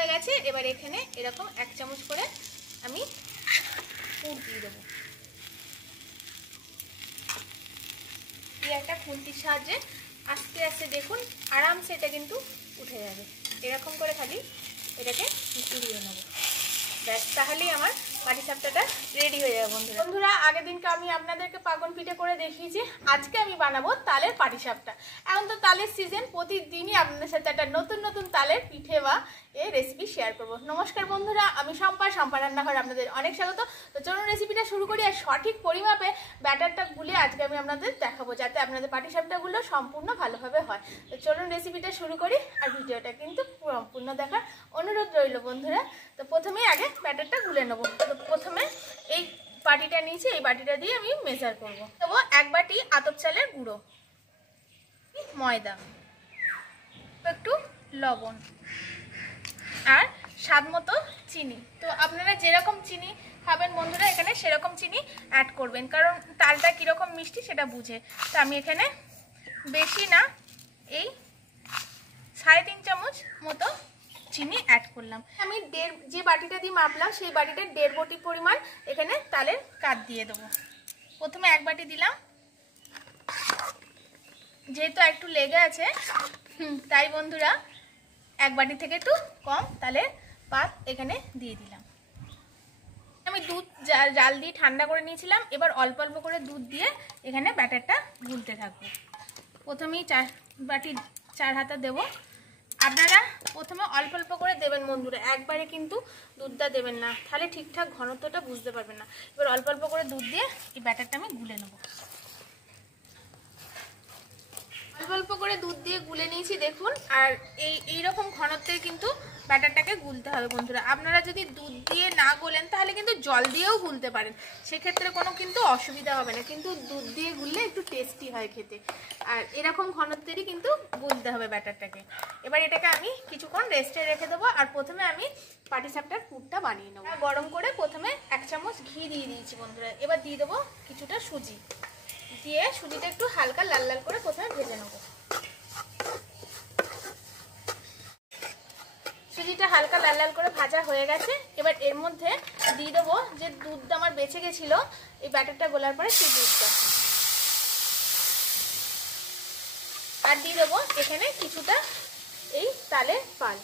হয়ে গেছে। এবার এখানে এরকম 1 চামচ করে আমি পুর দিয়ে দেবো। দিয়ে একটা খুন্তির সাহায্যে আস্তে আস্তে দেখুন আরামসে এটা কিন্তু উঠে যাবে। এরকম করে খালি এটাকে ঘুরিয়ে নেবো, ব্যাস তাহলেই আমার পাটিসাপটাটা রেডি হয়ে যাবে। বন্ধুরা আগের দিনকে আমি আপনাদেরকে পাগন পিঠে করে দেখিয়েছি, আজকে আমি বানাবো তালের পাটিসাপটা। এখন তো তালের সিজন, প্রতিদিনই আপনাদের সাথে একটা নতুন নতুন তালের পিঠে বা এই রেসিপি শেয়ার করব। নমস্কার বন্ধুরা, আমি শম্পা রান্নাঘর আপনাদের অনেক স্বাগত। তো চলুন রেসিপিটা শুরু করি। আর সঠিক পরিমাপে ব্যাটারটা গুলে আজকে আমি আপনাদের দেখাবো, যাতে আপনাদের পাটিসাপটাগুলো সম্পূর্ণ ভালোভাবে হয়। তো চলুন রেসিপিটা শুরু করি, আর ভিডিওটা কিন্তু সম্পূর্ণ দেখার অনুরোধ রইল বন্ধুরা। তো প্রথমেই আগে ব্যাটারটা গুলে নেবো। তো প্রথমে এই বাটিটা নিয়েছি, এই বাটিটা দিয়ে আমি মেজার করবো। নেবো 1 বাটি আতপ চালের গুঁড়ো, ময়দা, একটু লবণ আর স্বাদ মতো চিনি। তো আপনারা যেরকম চিনি খাবেন বন্ধুরা এখানে সেরকম চিনি অ্যাড করবেন, কারণ তালটা কীরকম মিষ্টি সেটা বুঝে। তো আমি এখানে বেশি না, এই 3.5 চামচ মতো চিনি অ্যাড করলাম। আমি যে বাটিটা দিয়ে মাপলাম সেই বাটিটার 1.5 বাটি পরিমাণ এখানে তালের কাঠ দিয়ে দেবো। প্রথমে 1 বাটি দিলাম, যেহেতু একটু লেগে আছে তাই বন্ধুরা 1 বাটি থেকে একটু কম তালের পাত এখানে দিয়ে দিলাম। আমি দুধ জাল দিয়ে ঠান্ডা করে নিয়েছিলাম। এবার অল্প অল্প করে দুধ দিয়ে এখানে ব্যাটারটা গুলতে থাকবো। প্রথমেই 4 বাটি 4 হাতা দেবো। আপনারা প্রথমে অল্প অল্প করে দেবেন বন্ধুরা, একবারে কিন্তু দুধটা দেবেন না, তাহলে ঠিকঠাক ঘনত্বটা বুঝতে পারবেন না। এবার অল্প অল্প করে দুধ দিয়ে এই ব্যাটারটা আমি গুলে নেব। অল্প অল্প করে দুধ দিয়ে গুলে নিয়েছি দেখুন। আর এইরকম ঘনত্বের কিন্তু ব্যাটারটাকে গুলতে হবে বন্ধুরা। আপনারা যদি দুধ দিয়ে না গোলেন তাহলে কিন্তু জল দিয়েও গুলতে পারেন, সেক্ষেত্রে কোনো কিন্তু অসুবিধা হবে না, কিন্তু দুধ দিয়ে গুললে একটু টেস্টি হয় খেতে। আর এরকম ঘনত্বেরই কিন্তু গুলতে হবে ব্যাটারটাকে। এবার এটাকে আমি কিছুক্ষণ রেস্টে রেখে দেবো। আর প্রথমে আমি পাটিসাপটার পুরটা বানিয়ে নেবো। গরম করে প্রথমে 1 চামচ ঘি দিয়ে দিয়েছি বন্ধুরা। এবার দিয়ে দেবো কিছুটা সুজি, দিয়ে সুজিটা একটু হালকা লাল লাল করে প্রথমে ভেজে নেবো। সুজিটা হালকা লাল লাল করে ভাজা হয়ে গেছে। এবার এর মধ্যে দিয়ে দেবো যে দুধটা আমার বেঁচে গেছিলো এই ব্যাটারটা গোলার পরে সেই দুধটা, আর দিয়ে দেবো এখানে কিছুটা এই তালের পাল।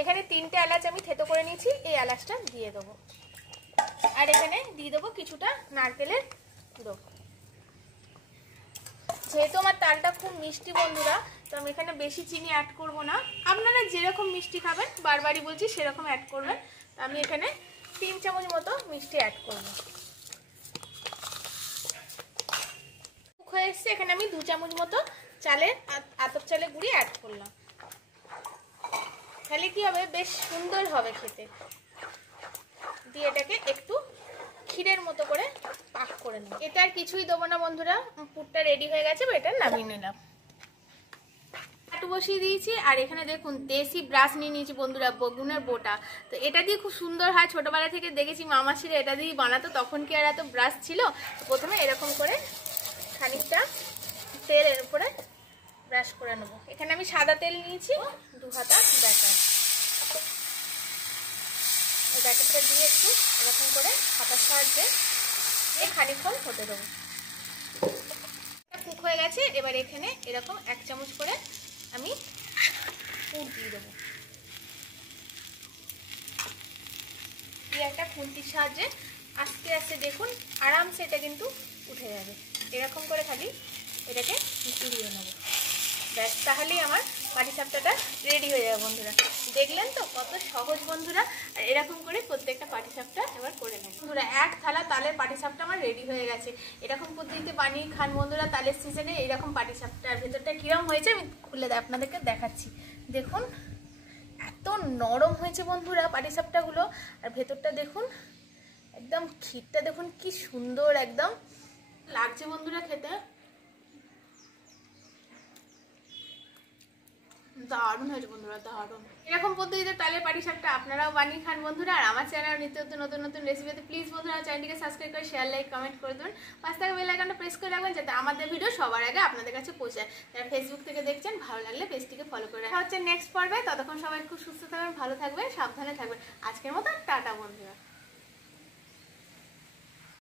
এখানে 3টে এলাচ আমি থেতো করে নিয়েছি, এই এলাচটা দিয়ে দেবো। আর এখানে দিয়ে দেবো কিছুটা নারকেলের গুঁড়ো। যেহেতু আমার তালটা খুব মিষ্টি বন্ধুরা, তো আমি এখানে বেশি চিনি অ্যাড করব না। আপনারা যেরকম মিষ্টি খাবেন বারবারই বলছি সেরকম অ্যাড করবেন। তো আমি এখানে 3 চামচ মতো মিষ্টি অ্যাড করব। হয়ে এসছে, এখানে আমি 2 চামচ মতো আতপ চালের গুঁড়ি অ্যাড করলাম। তাহলে কি হবে, বেশ সুন্দর হবে খেতে। দিয়ে এটাকে একটু ক্ষীরের মতো করে পাক করে নেব। এটা আর কিছুই দেবো না বন্ধুরা, পুরটা রেডি হয়ে গেছে, এটা নামিয়ে নিলাম। একটু বসিয়ে দিয়েছি। আর এখানে দেখুন দেশি ব্রাশ নিয়ে নিয়েছি বন্ধুরা, বগুনের বোটা। তো এটা দিয়ে খুব সুন্দর হয়, ছোটবেলা থেকে দেখেছি মামাসিরা এটা দিয়ে বানাতো, তখন কি আর এত ব্রাশ ছিল। প্রথমে এরকম করে খানিকটা তেল এর উপরে ব্রাশ করে নেবো। এখানে আমি সাদা তেল নিয়েছি, 2 হাতা ব্যাটার। এই ব্যাটারটা দিয়ে একটু এরকম করে হাতার সাহায্যে খানিকক্ষণ হতে দেবো। কুক হয়ে গেছে। এবার এখানে এরকম 1 চামচ করে আমি পুর দিয়ে দেবো। দিয়ে একটা খুন্তির সাহায্যে আস্তে আস্তে দেখুন আরামসে এটা কিন্তু উঠে যাবে। এরকম করে খালি এটাকে ঘুরিয়ে নেবো, ব্যাস তাহলেই আমার পাটিসাপটাটা রেডি হয়ে যাবে বন্ধুরা। দেখলেন তো কত সহজ বন্ধুরা। আর এরকম করে প্রত্যেকটা পাটিসাপটা এবার করে নেব বন্ধুরা। 1 থালা তালের পাটিসাপটা আমার রেডি হয়ে গেছে। এরকম পদ্ধতিতে বানিয়ে খান বন্ধুরা তালের সিজনে। এইরকম পাটিসাপটা আর ভেতরটা কিরম হয়েছে আমি খুলে আপনাদেরকে দেখাচ্ছি। দেখুন এত নরম হয়েছে বন্ধুরা পাটিসাপটাগুলো। আর ভেতরটা দেখুন একদম, ক্ষীরটা দেখুন কি সুন্দর একদম লাগছে বন্ধুরা খেতে। দারুণ হয়েছে বন্ধুরা, দারুণ। এরকম পদ্ধতিতে তালের পাটিসাপটা আপনারাও বানিয়ে খান বন্ধুরা। আর আমার চ্যানেল নিত্য নতুন নতুন রেসিপিতে প্লিজ বন্ধুরা চ্যানেলটিকে সাবস্ক্রাইব করে শেয়ার, লাইক, কমেন্ট করে দেবেন। পাশ থেকে বেল আইকনটা প্রেস করে রাখবেন যাতে আমাদের ভিডিও সবার আগে আপনাদের কাছে পৌঁছায়। যারা ফেসবুক থেকে দেখছেন, ভালো লাগলে পেজটিকে ফলো করে রাখা হচ্ছে নেক্সট পর্বে। ততক্ষণ সবাই খুব সুস্থ থাকবেন, ভালো থাকবেন, সাবধানে থাকবেন। আজকের মতো টাটা বন্ধুরা।